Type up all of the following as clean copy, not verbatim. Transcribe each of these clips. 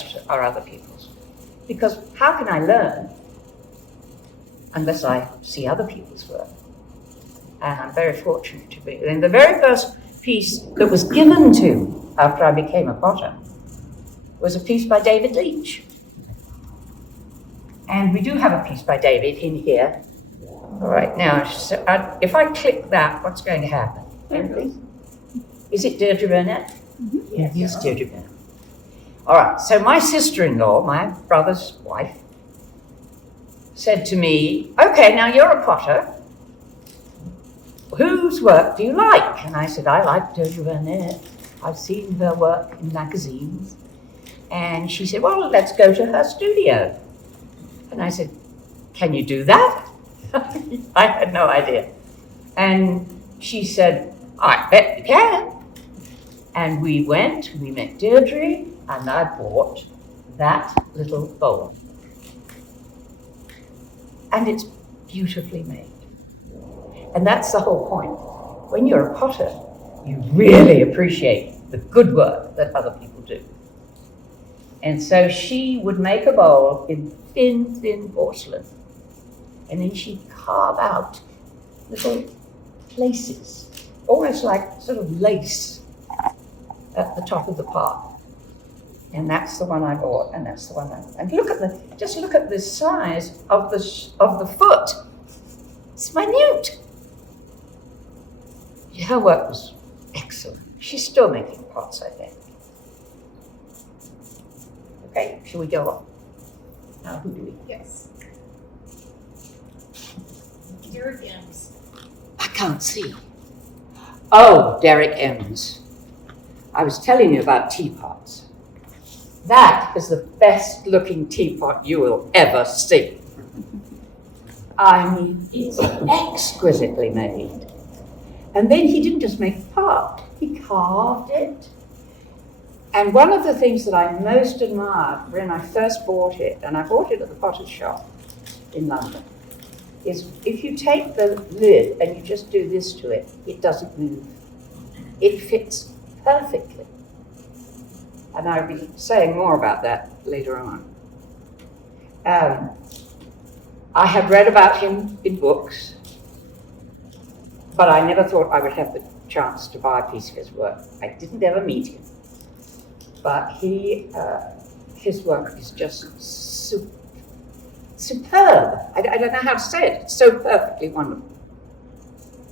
just are other people's. Because how can I learn unless I see other people's work? And I'm very fortunate to be. And the very first piece that was given to after I became a potter was a piece by David Leach. And we do have a piece by David in here. All right, now, so if I click that, what's going to happen? Anything? Is it Deirdre Burnett? Mm-hmm. Yes. Yes, Deirdre Burnett. All right, so my sister-in-law, my brother's wife, said to me, okay, now you're a potter. Whose work do you like? And I said, I like Deirdre Burnett. I've seen her work in magazines. And she said, well, let's go to her studio. And I said, can you do that? I had no idea. And she said, I bet you can. And we went, we met Deirdre, and I bought that little bowl. And it's beautifully made. And that's the whole point. When you're a potter, you really appreciate the good work that other people do. And so she would make a bowl in thin, thin porcelain. And then she'd carve out little places, almost like sort of lace at the top of the pot. And that's the one I bought, and that's the one and just look at the size of the foot. It's minute. Her work was excellent. She's still making pots, I think. Okay, shall we go on? Now, who do we? Yes. Derek Ems. I can't see. Oh, Derek Ems. I was telling you about teapots. That is the best looking teapot you will ever see. I mean, it's exquisitely made. And then he didn't just make a pot, he carved it. And one of the things that I most admired when I first bought it, and I bought it at the potter's shop in London, is if you take the lid and you just do this to it, it doesn't move. It fits perfectly. And I'll be saying more about that later on. I had read about him in books, but I never thought I would have the chance to buy a piece of his work. I didn't ever meet him. But his work is just superb. I don't know how to say it. It's so perfectly wonderful.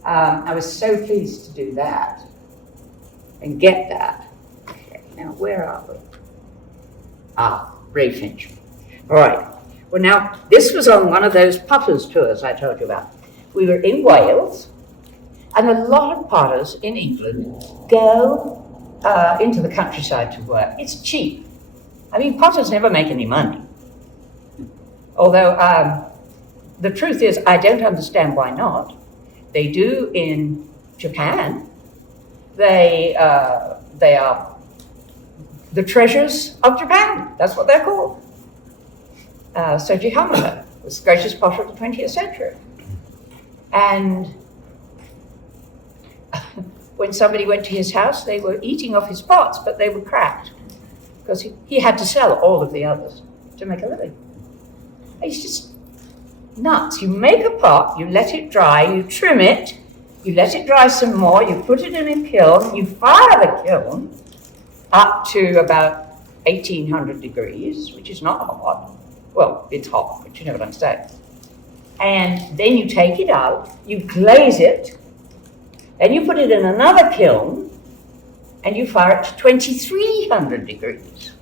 I was so pleased to do that and get that. Okay, now where are we? Ray Finch. All right. Well, now, this was on one of those potters tours I told you about. We were in Wales, and a lot of potters in England go into the countryside to work. It's cheap. I mean, potters never make any money. Although the truth is, I don't understand why not. They do in Japan. They are the treasures of Japan. That's what they're called. Soji Hamada was the greatest potter of the 20th century. And when somebody went to his house, they were eating off his pots, but they were cracked because he had to sell all of the others to make a living. It's just nuts. You make a pot, you let it dry, you trim it, you let it dry some more, you put it in a kiln, you fire the kiln up to about 1800 degrees, which is not hot. Well, it's hot, but you know what I'm saying. And then you take it out, you glaze it, and you put it in another kiln, and you fire it to 2300 degrees.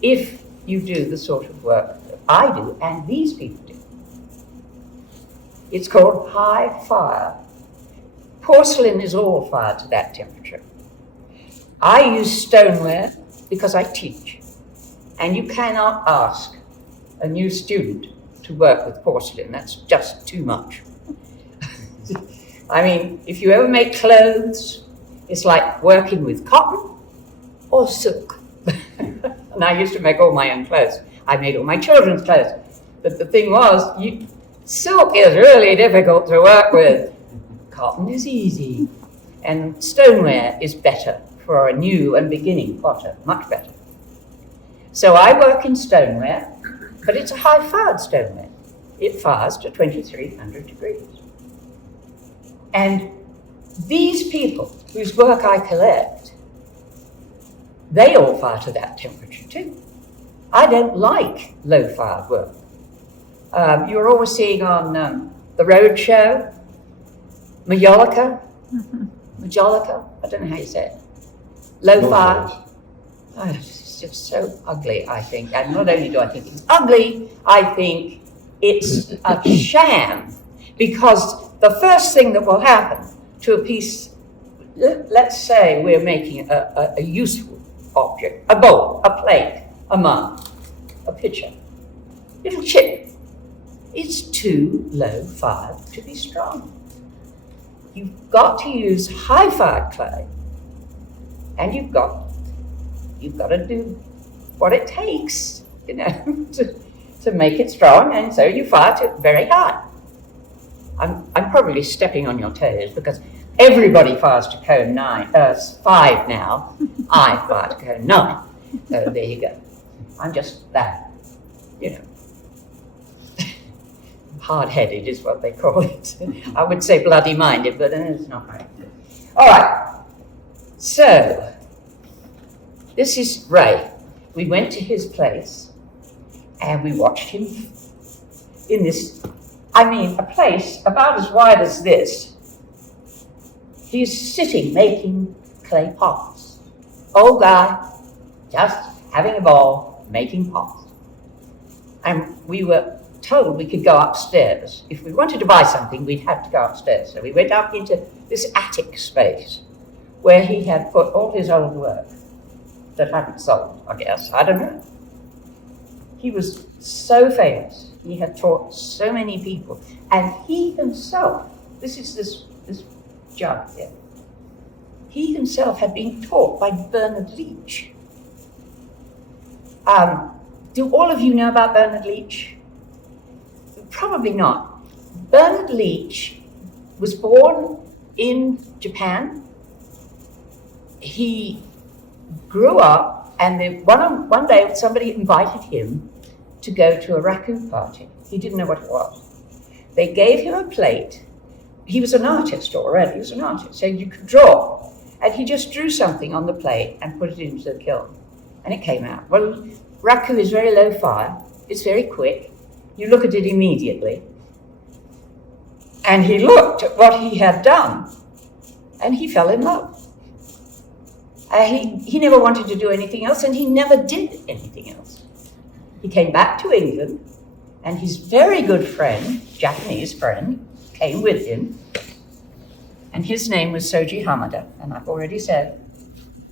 If you do the sort of work that I do, and these people do. It's called high fire. Porcelain is all fired to that temperature. I use stoneware because I teach. And you cannot ask a new student to work with porcelain. That's just too much. I mean, if you ever make clothes, it's like working with cotton or silk. And I used to make all my own clothes. I made all my children's clothes. But the thing was, silk is really difficult to work with. Cotton is easy. And stoneware is better for a new and beginning potter, much better. So I work in stoneware, but it's a high-fired stoneware. It fires to 2,300 degrees. And these people whose work I collect, they all fire to that temperature too. I don't like low-fired work. You're always seeing on the road show, Majolica, I don't know how you say it. Low fire. Oh, it's just so ugly, I think. And not only do I think it's ugly, I think it's a sham. Because the first thing that will happen to a piece, let's say we're making a useful object, a bowl, a plate, a mug, a pitcher, it'll chip. It's too low fired to be strong. You've got to use high fired clay, and you've got to do what it takes, to make it strong, and so you fire to very high. I'm probably stepping on your toes because everybody fires to cone 5 now. I fire to cone 9. So there you go. I'm just that, hard-headed is what they call it. I would say bloody-minded, but it's not right. All right. So, this is Ray. We went to his place, and we watched him in this, a place about as wide as this. He's sitting making clay pots. Old guy, just having a ball, making pots. And we were told we could go upstairs. If we wanted to buy something, we'd have to go upstairs. So we went up into this attic space where he had put all his old work that hadn't sold, I guess. I don't know. He was so famous. He had taught so many people. And he himself, this is this jug here, he himself had been taught by Bernard Leach. Do all of you know about Bernard Leach? Probably not. Bernard Leach was born in Japan. He grew up, and one day somebody invited him to go to a raku party. He didn't know what it was. They gave him a plate. He was an artist already. So you could draw. And he just drew something on the plate and put it into the kiln. And it came out. Well, raku is very low fire. It's very quick. You look at it immediately. And he looked at what he had done, and he fell in love. He never wanted to do anything else, and he never did anything else. He came back to England, and his very good friend, Japanese friend, came with him, and his name was Soji Hamada, and I've already said,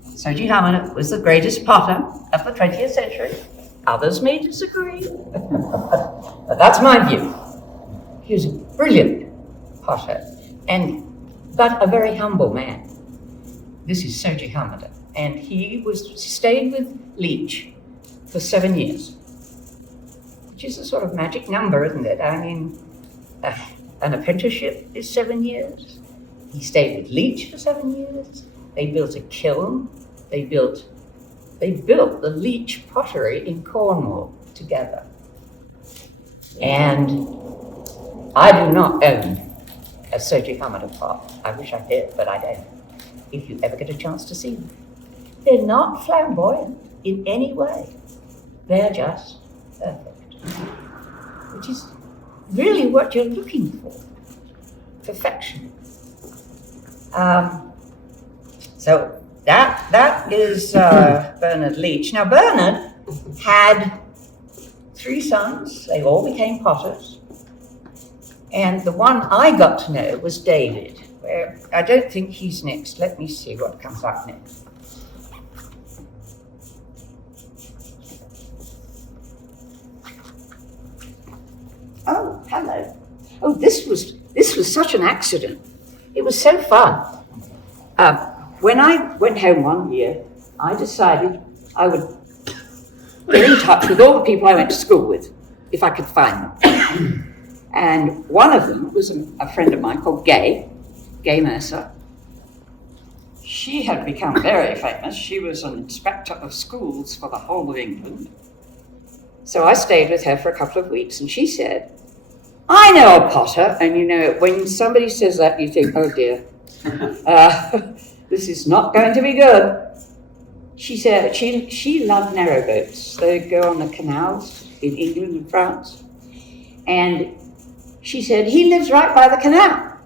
Soji Hamada was the greatest potter of the 20th century. Others may disagree, but that's my view. He was a brilliant potter, but a very humble man. This is Soji Hamada, and he stayed with Leach for 7 years, which is a sort of magic number, isn't it? An apprenticeship is 7 years. He stayed with Leach for 7 years. They built a kiln. They built the Leach pottery in Cornwall together. And I do not own a Soji Hamada pot. I wish I did, but I don't. If you ever get a chance to see them. They're not flamboyant in any way. They're just perfect. Which is really what you're looking for. Perfection. So that is Bernard Leach. Now Bernard had 3 sons. They all became potters. And the one I got to know was David, where I don't think he's next. Let me see what comes up next. Oh, hello. Oh, this was such an accident. It was so fun. When I went home one year, I decided I would get in touch with all the people I went to school with, if I could find them. And one of them was a friend of mine called Gay Mercer. she had become very famous. She was an inspector of schools for the whole of England. So I stayed with her for a couple of weeks, and she said, I know a potter. And you know, when somebody says that, you think, oh dear, this is not going to be good. She said she loved narrowboats. They go on the canals in England and France. And she said, he lives right by the canal.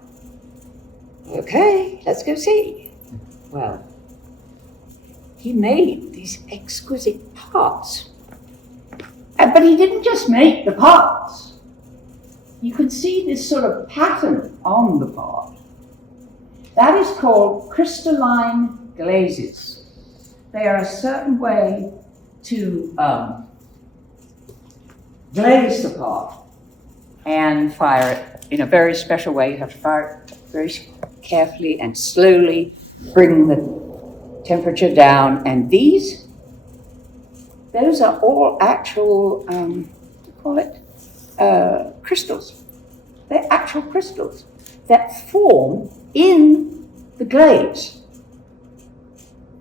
Okay, let's go see. Well, he made these exquisite pots. But he didn't just make the pots. You could see this sort of pattern on the pot. That is called crystalline glazes. They are a certain way to glaze the pot and fire it in a very special way. You have to fire it very carefully and slowly, bring the temperature down. And those are all actual, crystals. They're actual crystals that form in the glaze.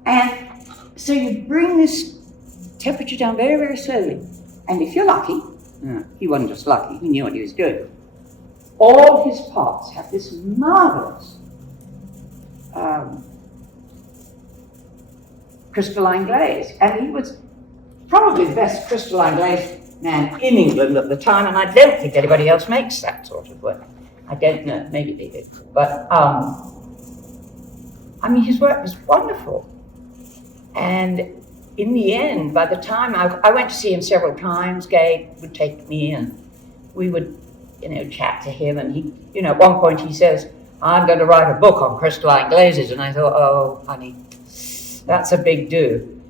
And so you bring this temperature down very, very slowly. And if you're lucky, he wasn't just lucky, he knew what he was doing. All his pots have this marvelous crystalline glaze. And he was probably the best crystalline glaze man in England at the time, and I don't think anybody else makes that sort of work. I don't know, maybe they did. But, his work was wonderful. And in the end, by the time I went to see him several times, Gabe would take me and we would, chat to him. And he, at one point he says, I'm going to write a book on crystalline glazes. And I thought, oh, honey, that's a big do.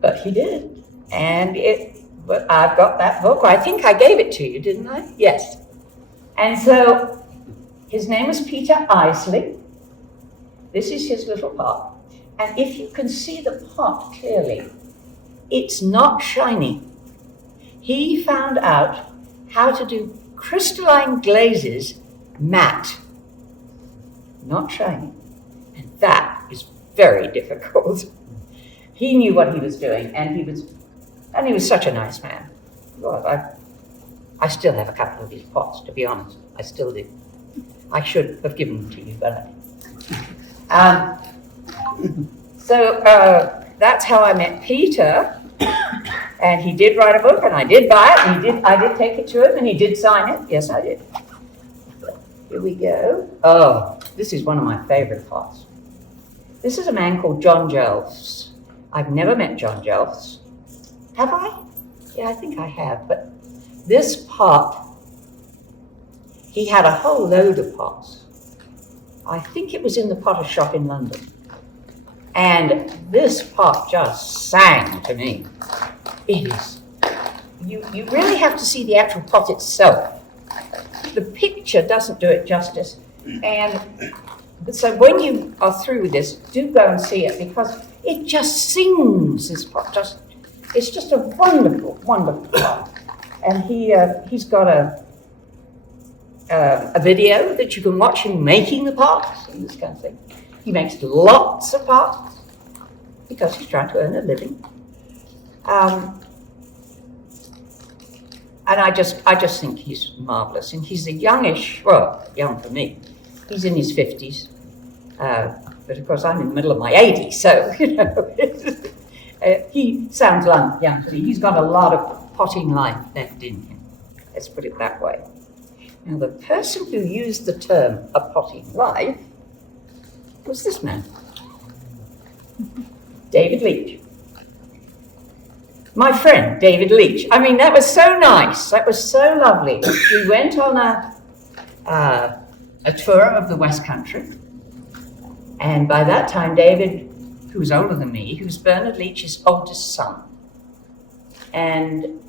But he did. And but I've got that book. I think I gave it to you, didn't I? Yes. And so his name was Peter Isley. This is his little pot. And if you can see the pot clearly, it's not shiny. He found out how to do crystalline glazes matte, not shiny. And that is very difficult. He knew what he was doing, and he was such a nice man. God, I still have a couple of his pots, to be honest. I still do. I should have given them to you, but So that's how I met Peter, and he did write a book, and I did buy it, and I did take it to him, and he did sign it. Yes, I did. Here we go. Oh, this is one of my favorite pots. This is a man called John Jelfs. I've never met John Jelfs. Have I? Yeah, I think I have. But this pot, he had a whole load of pots. I think it was in the potter shop in London. And this pot just sang to me. It is. You really have to see the actual pot itself. The picture doesn't do it justice. And so when you are through with this, do go and see it, because it just sings, this pot. It's just a wonderful, wonderful pot. And he's got a video that you can watch him making the pots and this kind of thing. He makes lots of pots because he's trying to earn a living. And I just think he's marvelous. And he's a youngish, well, young for me. He's in his 50s. But of course I'm in the middle of my 80s, so, he sounds young to me. He's got a lot of potting life left in him. Let's put it that way. Now, the person who used the term a potting life was this man, David Leach. My friend, David Leach. I mean, that was so nice. That was so lovely. We went on a tour of the West Country. And by that time, David, who was older than me, he was Bernard Leach's oldest son. And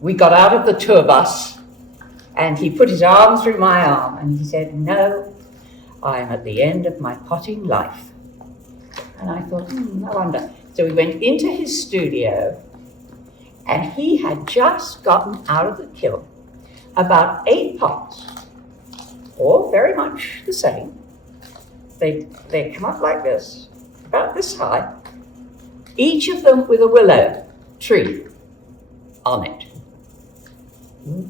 we got out of the tour bus, and he put his arm through my arm, and he said, "No, I am at the end of my potting life." And I thought, I wonder. So we went into his studio, and he had just gotten out of the kiln about 8 pots, all very much the same, they come up like this, about this high, each of them with a willow tree on it.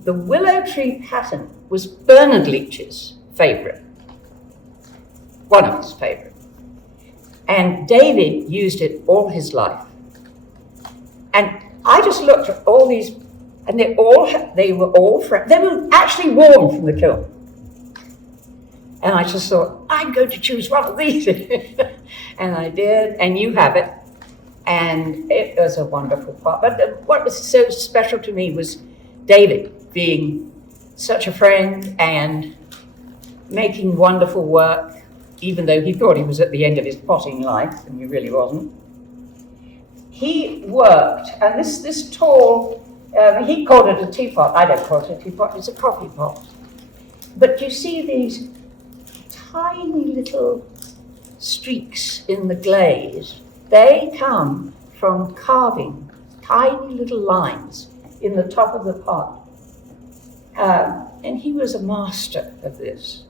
The willow tree pattern was Bernard Leach's favourite, one of his favourite. And David used it all his life. And I just looked at all these, and they were all fresh. They were actually warm from the kiln. And I just thought, I'm going to choose one of these. And I did, and you have it. And it was a wonderful pot. But what was so special to me was David being such a friend and making wonderful work, even though he thought he was at the end of his potting life, and he really wasn't. He worked, and this tall, he called it a teapot. I don't call it a teapot, it's a coffee pot. But you see these tiny little streaks in the glaze. They come from carving tiny little lines in the top of the pot. And he was a master of this.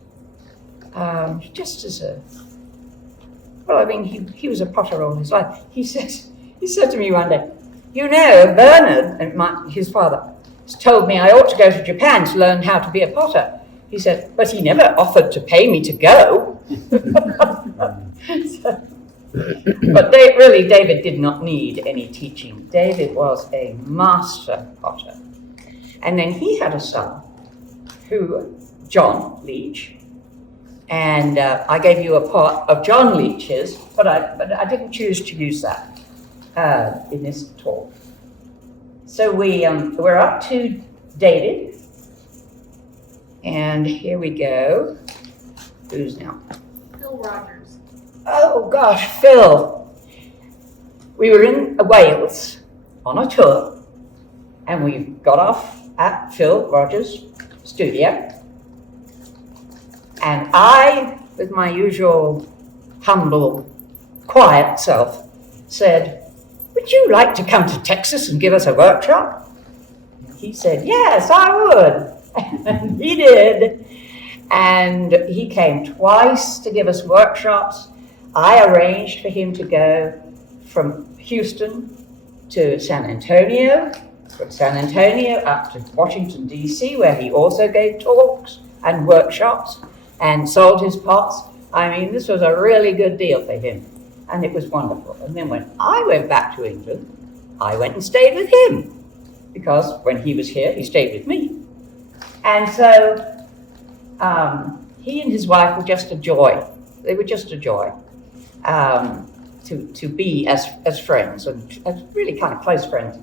Just as he was a potter all his life. He said to me one day, you know, Bernard, his father, told me I ought to go to Japan to learn how to be a potter. He said, but he never offered to pay me to go. But David did not need any teaching. David was a master potter. And then he had a son, John Leach, and I gave you a pot of John Leach's, but I didn't choose to use that in this talk. So we're up to David, and here we go. Who's now? Phil Rogers. Oh gosh, Phil. We were in Wales on a tour, and we got off at Phil Rogers' studio. And I, with my usual humble, quiet self, said, would you like to come to Texas and give us a workshop? He said, yes, I would. And he did. And he came twice to give us workshops. I arranged for him to go from Houston to San Antonio, from San Antonio up to Washington, D.C., where he also gave talks and workshops and sold his pots. I mean, this was a really good deal for him, and it was wonderful. And then when I went back to England, I went and stayed with him, because when he was here, he stayed with me. And so he and his wife were just a joy. They were just a joy to be as friends, and as really kind of close friends.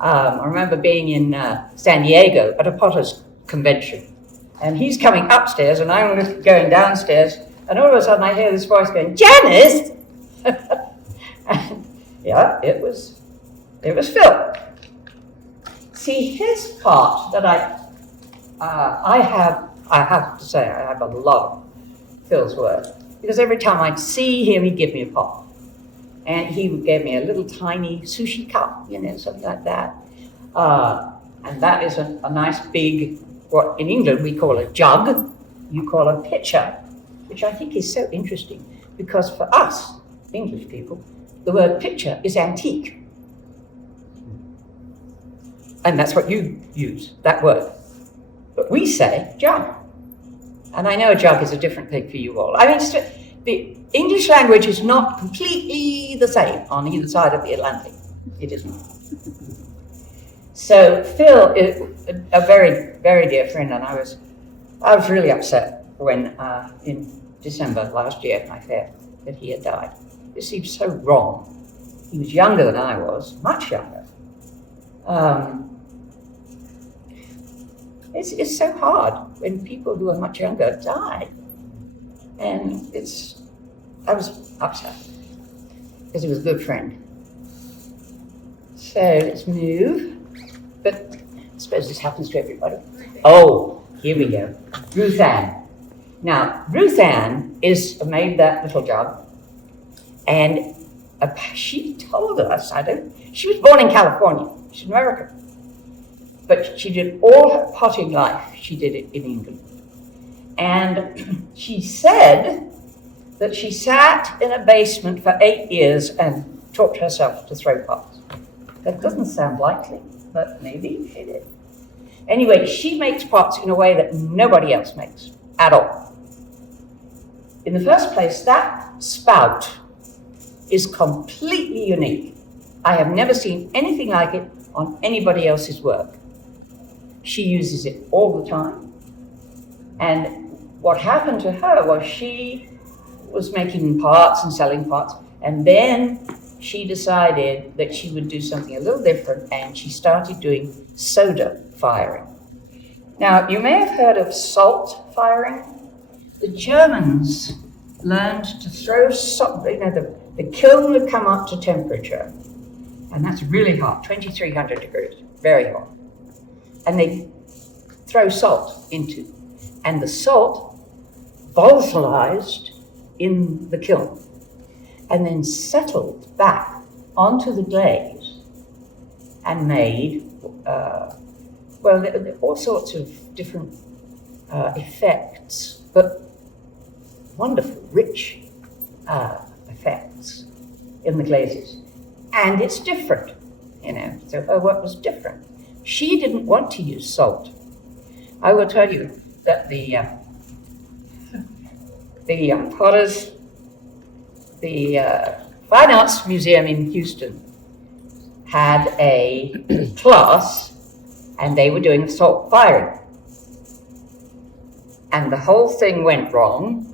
I remember being in San Diego at a potter's convention, and he's coming upstairs, and I'm going downstairs, and all of a sudden I hear this voice going, Janis! And, yeah, it was Phil. See, his part that I have to say, I have a lot of Phil's work, because every time I'd see him, he'd give me a pot. And he gave me a little tiny sushi cup, something like that. And that is a nice big, what in England we call a jug, you call a pitcher, which I think is so interesting, because for us, English people, the word pitcher is antique. And that's what you use, that word. But we say jug. And I know a jug is a different thing for you all. I mean, the English language is not completely the same on either side of the Atlantic. It isn't. So Phil is a very, very dear friend, and I was really upset when in December last year I heard that he had died. It seemed so wrong. He was younger than I was, much younger. It's so hard when people who are much younger die. And I was upset because he was a good friend. So let's move. But I suppose this happens to everybody. Oh, here we go. Ruth Ann. Now, Ruth Ann made that little jug, and she told us, she was born in California, she's American, but she did all her potting life, she did it in England. And she said that she sat in a basement for 8 years and taught herself to throw pots. That doesn't sound likely, but maybe she did. Anyway, she makes pots in a way that nobody else makes at all. In the first place, that spout is completely unique. I have never seen anything like it on anybody else's work. She uses it all the time. And what happened to her was she was making pots and selling pots, and then she decided that she would do something a little different, and she started doing soda firing. Now, you may have heard of salt firing. The Germans learned to throw salt, the kiln would come up to temperature, and that's really hot, 2,300 degrees, very hot. And they throw salt into, and the salt volatilized in the kiln and then settled back onto the glaze and made, all sorts of different effects, but wonderful, rich effects in the glazes. And it's different, so her work was different. She didn't want to use salt. I will tell you that the potters, the Fine Arts Museum in Houston had a class, and they were doing salt firing. And the whole thing went wrong.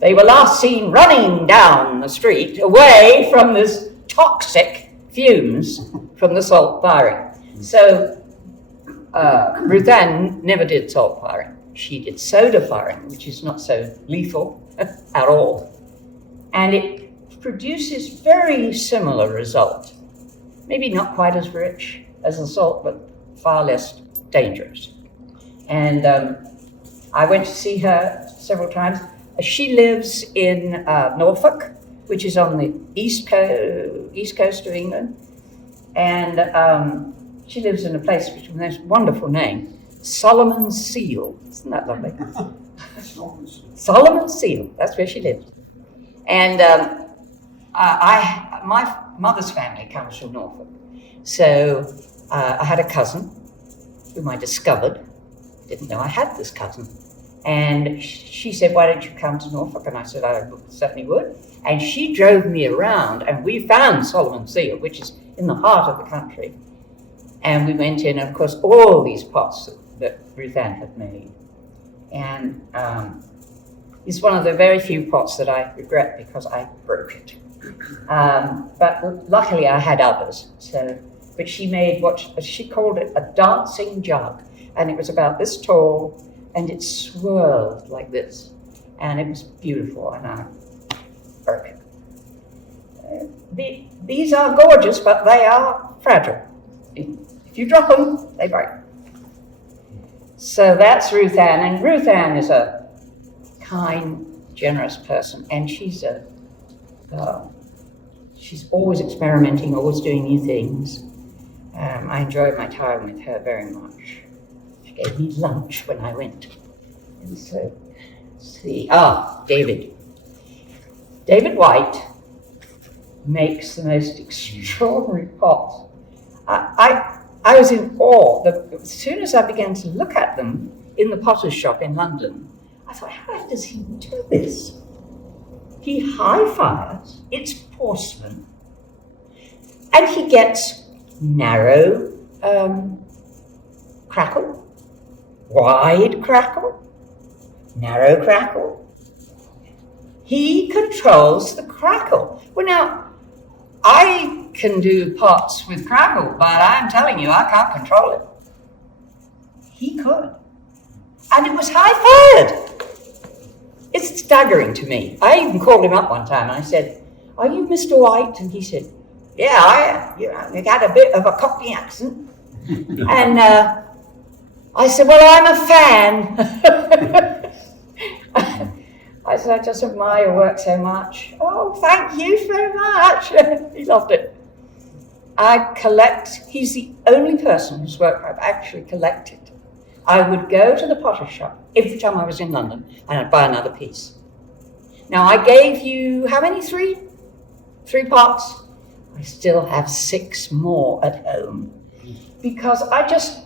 They were last seen running down the street away from this toxic fumes from the salt firing. So Ruth Ann never did salt firing. She did soda firing, which is not so lethal at all. And it produces very similar result. Maybe not quite as rich as the salt, but far less dangerous. And I went to see her several times. She lives in Norfolk, which is on the east coast of England. And she lives in a place which has a most wonderful name, Solomon's Seal. Isn't that lovely? Solomon's Seal, that's where she lives. And my mother's family comes from Norfolk. So I had a cousin whom I discovered. Didn't know I had this cousin. And she said, why don't you come to Norfolk? And I said, I certainly would. And she drove me around, and we found Solomon's Seal, which is in the heart of the country. And we went in, and of course, all these pots that Ruth Ann had made. And it's one of the very few pots that I regret because I broke it. But luckily I had others. But she made what she called it a dancing jug. And it was about this tall, and it swirled like this. And it was beautiful, and I broke it. These are gorgeous, but they are fragile. If you drop them, they break. So that's Ruth Ann, and Ruth Ann is a kind, generous person, and she's always experimenting, always doing new things. I enjoyed my time with her very much. She gave me lunch when I went. And so, let's see. David. David White makes the most extraordinary pots. I was in awe. As soon as I began to look at them in the potter's shop in London, I thought, how does he do this? He high fires, it's porcelain, and he gets narrow crackle, wide crackle, narrow crackle. He controls the crackle. Well, now, I can do pots with crackle, but I'm telling you, I can't control it. He could. And it was high-fired. It's staggering to me. I even called him up one time and I said, are you Mr. White? And he said, yeah, I am. He had a bit of a Cockney accent. And I said, well, I'm a fan. I said, I just admire your work so much. Oh, thank you so much. He loved it. He's the only person whose work I've actually collected. I would go to the potter shop every time I was in London and I'd buy another piece. Now, I gave you, how many? 3? 3 pots? I still have 6 more at home. Because I just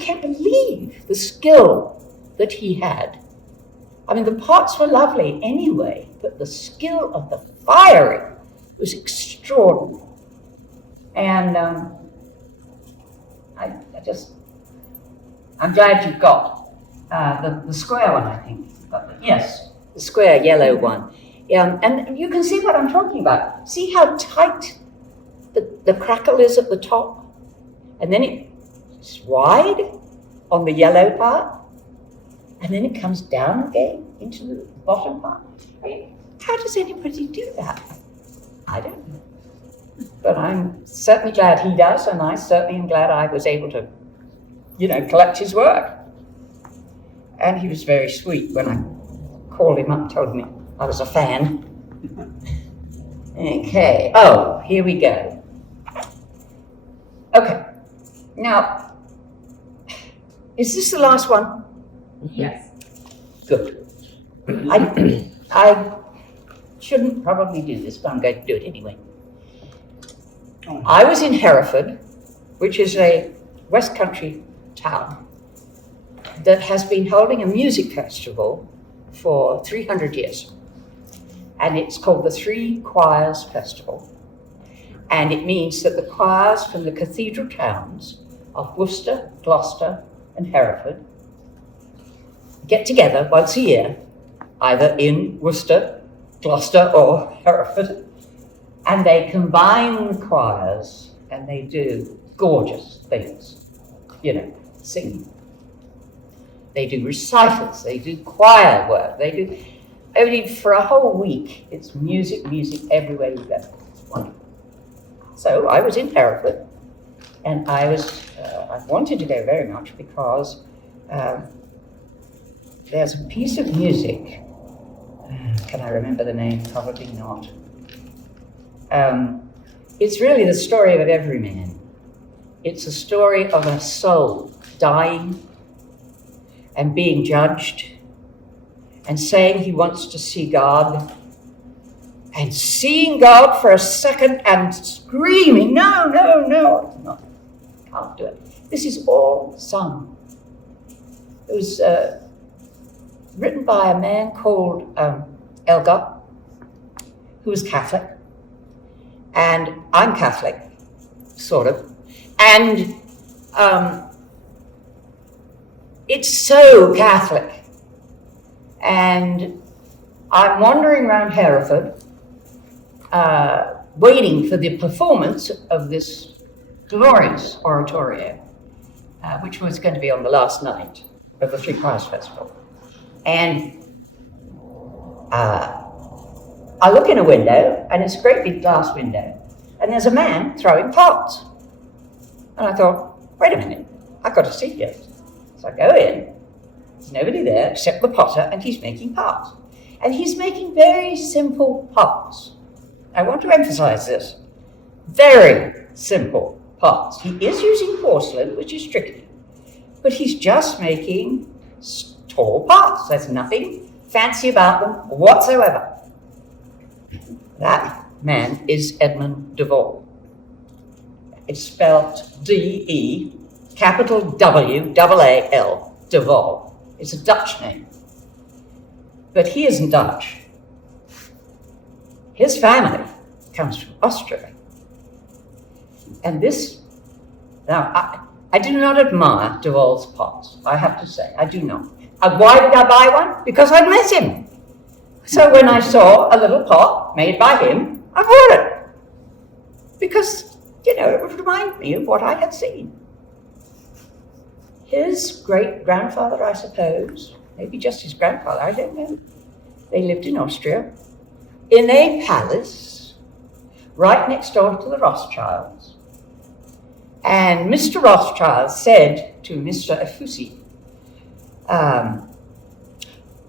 can't believe the skill that he had. I mean, the pots were lovely anyway, but the skill of the firing was extraordinary. And I'm glad you've got the square one, I think. Yes, the square yellow one. And you can see what I'm talking about. See how tight the crackle is at the top? And then it's wide on the yellow part, and then it comes down again into the bottom part. I mean, how does anybody do that? I don't know. But I'm certainly glad he does, and I certainly am glad I was able to, collect his work. And he was very sweet when I called him up, told him I was a fan. Okay, here we go. Okay, now, is this the last one? Yes. Good. I shouldn't probably do this, but I'm going to do it anyway. I was in Hereford, which is a West Country town that has been holding a music festival for 300 years. And it's called the Three Choirs Festival. And it means that the choirs from the cathedral towns of Worcester, Gloucester, and Hereford get together once a year, either in Worcester, Gloucester, or Hereford, and they combine the choirs and they do gorgeous things, singing. They do recitals, they do choir work, for a whole week, it's music everywhere you go. It's wonderful. So I was in Hereford, and I wanted to go very much because there's a piece of music. Can I remember the name? Probably not. It's really the story of every man. It's a story of a soul dying and being judged and saying he wants to see God and seeing God for a second and screaming, no, can't do it. This is all sung. It was written by a man called Elgar, who was Catholic, and I'm Catholic, sort of, and it's so Catholic. And I'm wandering around Hereford, waiting for the performance of this glorious oratorio, which was going to be on the last night of the Three Choirs Festival. And I look in a window, and it's a great big glass window, and there's a man throwing pots. And I thought, wait a minute, I've got to see this. So I go in, there's nobody there except the potter, and he's making pots. And he's making very simple pots. I want to emphasize this. Very simple pots. He is using porcelain, which is tricky, but he's just making tall pots. There's nothing fancy about them whatsoever. That man is Edmund de Vol. It's spelled D-E, capital W-A-A-L, de Vol. It's a Dutch name. But he isn't Dutch. His family comes from Austria. And now I do not admire de Vol's pots, I have to say, I do not. Why did I buy one? Because I'd met him. So when I saw a little pot made by him, I bought it. Because, it would remind me of what I had seen. His great-grandfather, I suppose, maybe just his grandfather, I don't know. They lived in Austria, in a palace right next door to the Rothschilds. And Mr. Rothschild said to Mr. Uffizi, I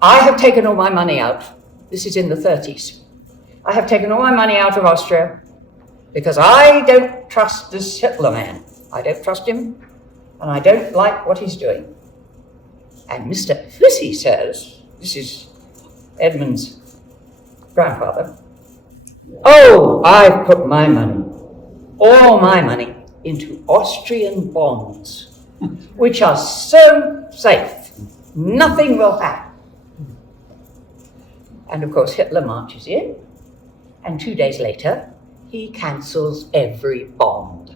have taken all my money out. This is in the 30s. I have taken all my money out of Austria because I don't trust this Hitler man. I don't trust him, and I don't like what he's doing. And Mr. Uffizi says, this is Edmund's grandfather, oh, I've put my money, all my money, into Austrian bonds, which are so safe, nothing will happen. And of course, Hitler marches in, and 2 days later, he cancels every bond.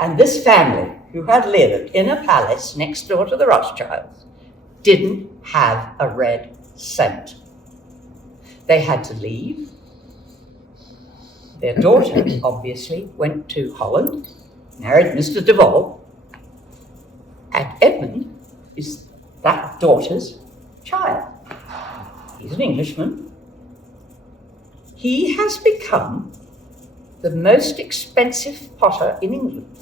And this family, who had lived in a palace next door to the Rothschilds, didn't have a red cent. They had to leave. Their daughter, obviously, went to Holland, married Mr. de Vol, and Edmund is that daughter's child. He's an Englishman. He has become the most expensive potter in England.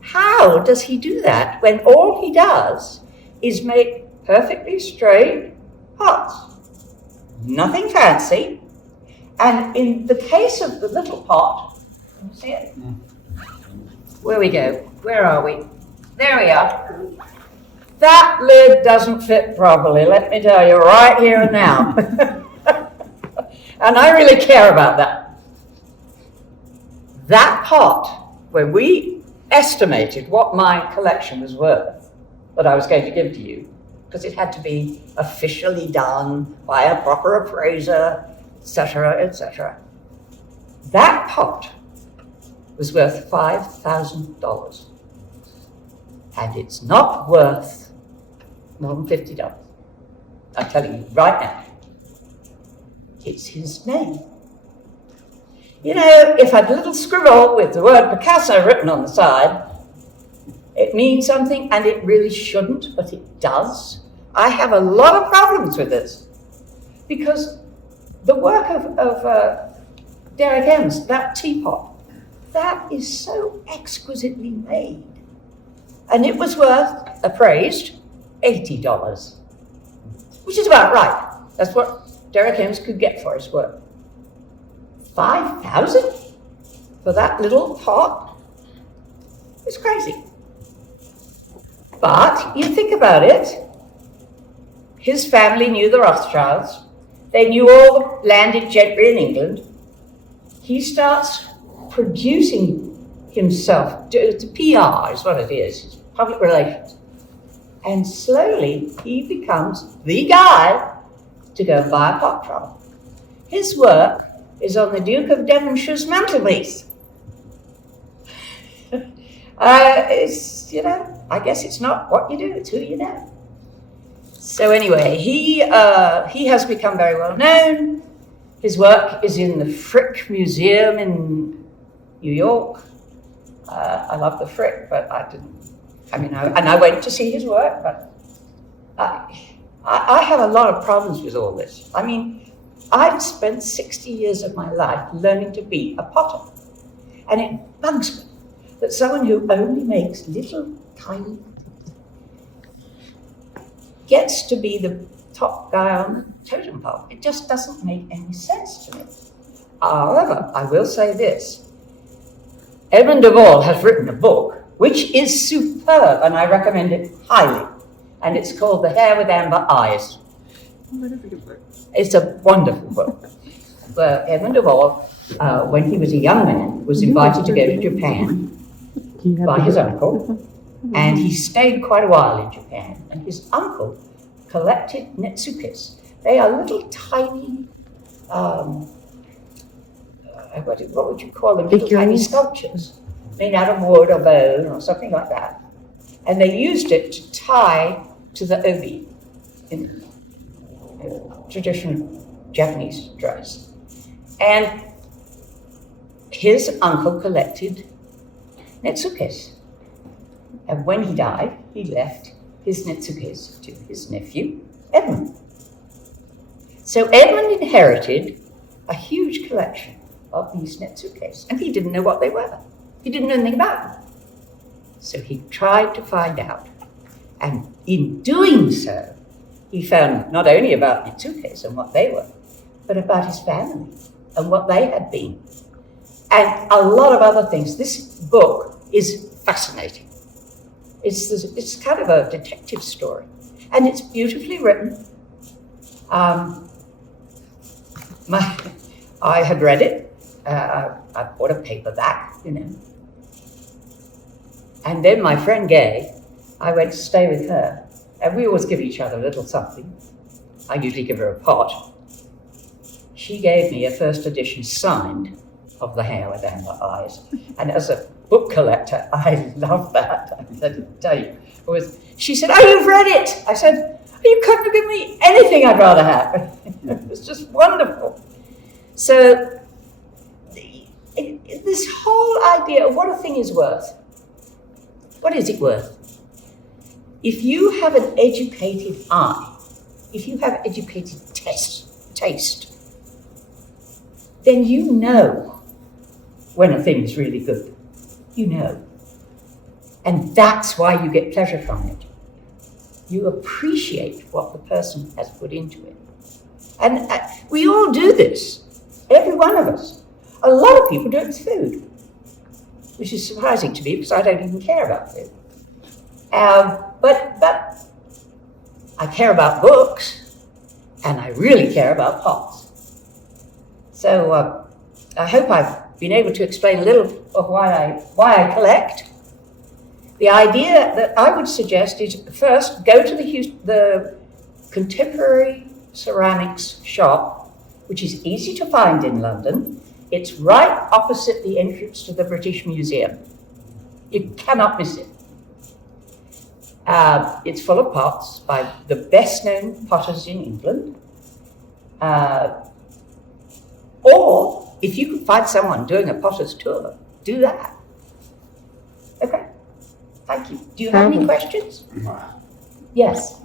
How does he do that when all he does is make perfectly straight pots? Nothing fancy. And in the case of the little pot, can you see it? Where we go? Where are we? There we are. That lid doesn't fit properly, let me tell you, right here and now. And I really care about that. That pot, when we estimated what my collection was worth, that I was going to give to you, because it had to be officially done by a proper appraiser, etc., etc. That pot was worth $5,000. And it's not worth more than $50. I'm telling you right now. It's his name. You know, if I'd a little scribble with the word Picasso written on the side, it means something, and it really shouldn't, but it does. I have a lot of problems with this, because the work of Derek Ems, that teapot, that is so exquisitely made. And it was worth, appraised, $80, which is about right. That's what Derek Ems could get for his work. $5,000 for that little pot? It's crazy. But you think about it, his family knew the Rothschilds. They knew all the landed gentry in England. He starts producing himself. The PR is what it is, public relations. And slowly he becomes the guy to go and buy a pot from. His work is on the Duke of Devonshire's mantelpiece. It's, you know, I guess it's not what you do, it's who you know. So anyway, he has become very well known. His work is in the Frick Museum in New York. I love the Frick, but I went to see his work, but I have a lot of problems with all this. I mean, I've spent 60 years of my life learning to be a potter, and it bugs me that someone who only makes little tiny gets to be the top guy on the totem pole. It just doesn't make any sense to me. However, I will say this. Edmund de Vol has written a book which is superb, and I recommend it highly. And it's called The Hare with Amber Eyes. It's a wonderful book. Where Edmund de Vol, when he was a young man, was invited to go to Japan by his uncle. And he stayed quite a while in Japan. And his uncle collected netsukes. They are little tiny, what would you call them? Little tiny sculptures made out of wood or bone or something like that. And they used it to tie to the obi in traditional Japanese dress. And his uncle collected netsukes. And when he died, he left his netsukes to his nephew, Edmund. So Edmund inherited a huge collection of these netsukes, and he didn't know what they were. He didn't know anything about them. So he tried to find out. And in doing so, he found not only about netsukes and what they were, but about his family and what they had been. And a lot of other things. This book is fascinating. It's kind of a detective story. And it's beautifully written. I had read it. I bought a paperback, And then my friend Gay, I went to stay with her, and we always give each other a little something. I usually give her a pot. She gave me a first edition signed of The Hare with Amber Eyes. And as a book collector, I love that. I said to tell you. She said, "Oh, you've read it." I said, "You couldn't give me anything I'd rather have." It was just wonderful. So this whole idea of what a thing is worth, what is it worth? If you have an educated eye, if you have educated taste, then you know when a thing is really good. You know. And that's why you get pleasure from it. You appreciate what the person has put into it. And we all do this, every one of us. A lot of people do it with food, which is surprising to me because I don't even care about food. But I care about books, and I really care about pots. So I hope I've been able to explain a little of why I collect. The idea that I would suggest is first go to the Contemporary Ceramics shop, which is easy to find in London. It's right opposite the entrance to the British Museum. You cannot miss it. It's full of pots by the best-known potters in England. Or, if you can find someone doing a potter's tour, do that. Okay, thank you. Do you have any questions? Yes.